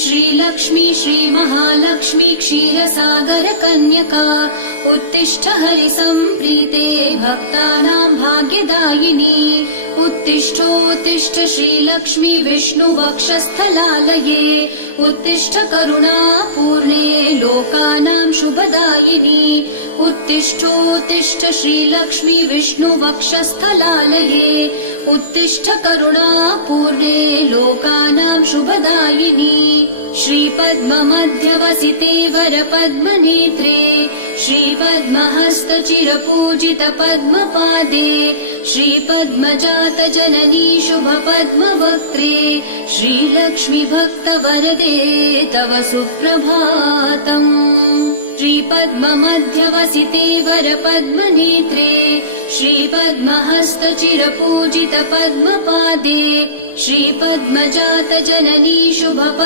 श्रीलक्ष्मी श्रीमहालक्ष्मी क्षीरसागर कन्यका उत्तिष्ठ हरिसम्प्रीते भक्तानां भाग्यदायिनी उत्तिष्ठोत्तिष्ठ श्रीलक्ष्मी विष्णुवक्षस्थलालये उत्तिष्ठ करुणापूर्णे लोकानां शुभदायिनी उत्तिष्ठोत्तिष्ठ श्रीलक्ष्मी विष्णुवक्षस्थलालये उत्तिष्ठ करुणापूर्णे लोकानां शुभदायिनी श्रीपद्ममध्यवसिते वरपद्मनेत्रे श्रीपद्महस्तचिरपूजित पद्मपादे श्रीपद्मजात जननी शुभपद्मवक्त्रे श्रीलक्ष्मी भक्तवरदे तव सुप्रभातम् श्रीपद्ममध्यवसिते वरपद्मनेत्रे श्रीपद्महस्तचिरपूजित पद्मपादे श्रीपद्मजात जननी शुभपद्मवक्त्रे